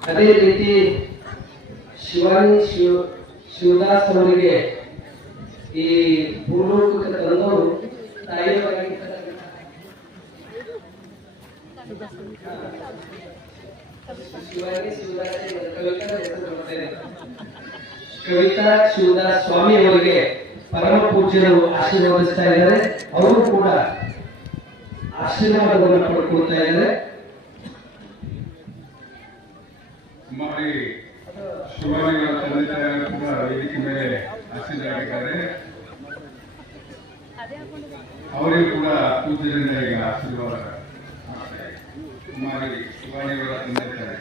ಅದೇ ರೀತಿ ಶಿವಾನಿ ಶಿವದಾಸ್ ಅವರಿಗೆ ಈ ಭೂಲೋಕಕ್ಕೆ ತಂದವರು ತಾಯಿಯವರಾಗಿದ್ದಾರೆ. ಕವಿತಾ ಶಿವದಾಸ್ ಸ್ವಾಮಿ ಅವರಿಗೆ ಪರಮ ಪೂಜ್ಯರು ಆಶೀರ್ವದಿಸ್ತಾ ಇದ್ದಾರೆ. ಅವರು ಕೂಡ ಆಶೀರ್ವಾದವನ್ನು ಪಡ್ಕೊಳ್ತಾ ಇದ್ದಾರೆ. ಸುಮಾರಿ ಶಿವಾನಿಗಳ ತಂದೆ ತಾಯಿಗಳು ಕೂಡ ವೇದಿಕೆ ಮೇಲೆ ಆಶೀರ್ವಾಗಿದ್ದಾರೆ. ಅವರಿಗೂ ಕೂಡ ಪೂಜ್ಯರಿಂದ ಈಗ ಆಶೀರ್ವಾದ ಕುಮಾರಿ ಶಿವಾನಿಗಳ ತಂದೆ ತಾಯಿ